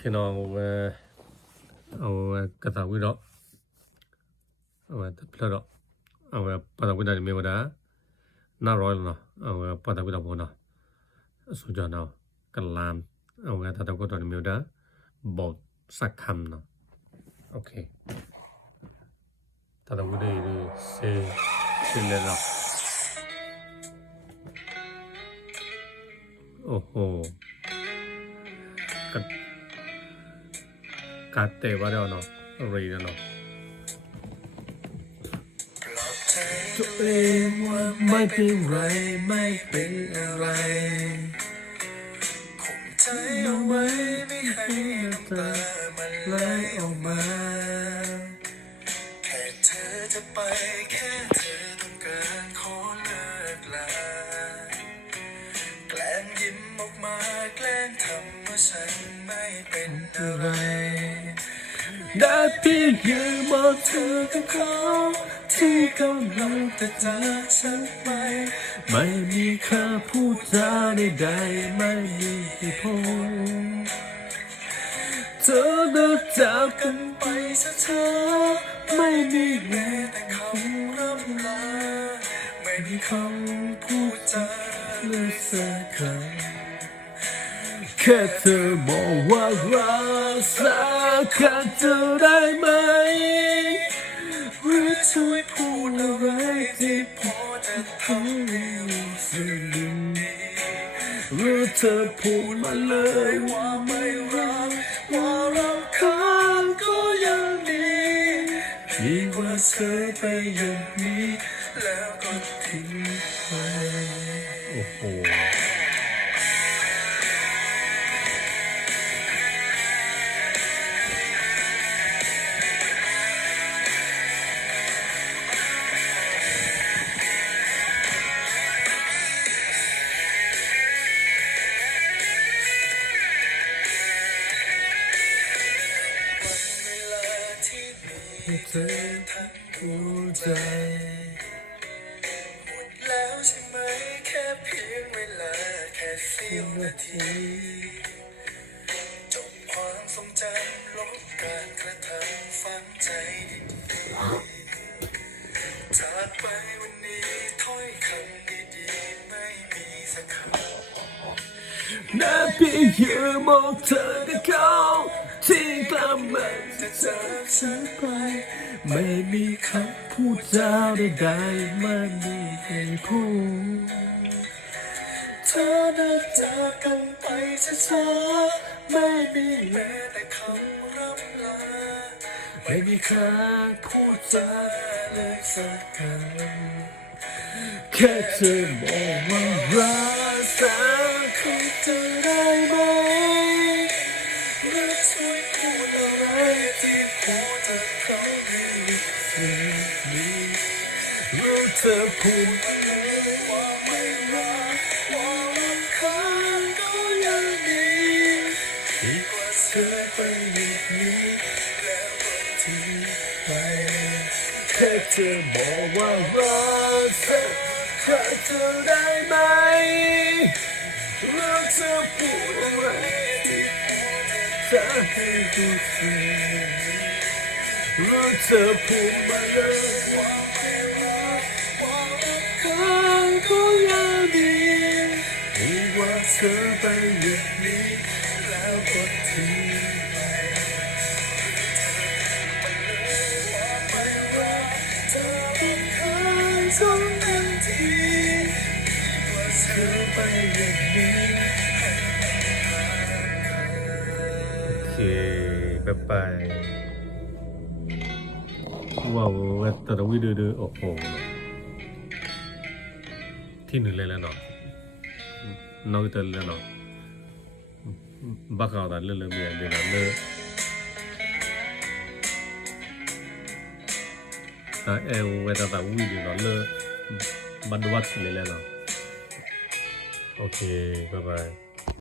khi nào cái thằng quý đó tập là đó bắt đầu quý này mình đã na rồi nó bắt đầu quý đó nó số giờ nào cần làm tập đầu quý đó mình đã bỏ sắc cam nó ok tập đầu quý đây sẽ lên rồi ohกัดเตะว่าเดี๋ยวเนาะรีเนาะตัวเองว่าไม่เป็นไรไม่เป็นอะไรคงใจเอาไว้ไม่ให้น้ำตามันไหลออกมาแค่เธอจะไปแค่เธอต้องการขอเลิกลาแกล้งยิ้มออกมาแกล้งทำว่าฉันไม่เป็นอะไรได้เพียงยืนมองเธอกับเขาที่กำลังจะจากฉันไปไม่มีค่าพูดจาใดๆไม่มีเหตุผลเธอเดินจากกันไปช้าๆไม่มีแม้แต่คำร่ำลาไม่มีคำพูดจาเลยสักคำแค่เธอบอกว่ารักสักคำเธอได้ไหมหรือช่วยพูดอะไรที่พอจะทำให้รู้สึกดีหรือเธอพูดมาเลยว่าไม่รักว่าเราค้างก็ยังดีดีกว่าเธอไปอย่างนี้แล้วก็ทิ้งไปโอ้โหเธอทั้งหัวใจหมดแล้วใช่ไหมแค่เพียงเวลาแค่เสี้ยวนาทีจบความทรงจำลบการกระทำฝังใจจากไปวันนี้ถ้อยคำดีๆไม่มีสักคำน่าเพียงยืนมองเธอกับเขาที่กำลังจะจากฉันไปไม่มีคำพูดจาใดๆไม่มีเหตุผลเธอเดินจากกันไปช้าๆไม่มีแม้แต่คำร่ำลาไม่มีคำพูดจาเลยสักคำแค่เธอบอกว่ารักสักคำเธอได้ไหมช่วยพูดอะไรที่พอจะเข้าให้สิ่งนี้รู้เธอพูดมาเลยว่าไม่รักว่ารักค้างก็ยังดีดีกว่าเธอไปอย่างนี้แล้วก็ทิ้งไปแค่เธอบอกว่ารักสักครั้งเธอได้ไหมรู้เธอพูดอะไรจะให้ดูสิรู้เธอพูดมาเลยว่าไม่รักว่ารักค้างก็ยังดีดีกว่าเธอไปอย่างนี้แล้วก็ทิ้งไปว่าไม่รักเธอเป็นค้างสองทันทีดีกว่าเธอไปอย่างนี้บ๊ายบายว้าวแต่เราวิดีโอโอ้โหที่หนึ่งเลยแล้วเนาะน้องจะเลยเนาะบ้าข่าวแต่เรื่องเมียเดี๋ยวนั้นเลยแต่เวลาแต่วิดีโอเนาะเลยบันทึกเลยแล้วเนาะโอเคบ๊ายบาย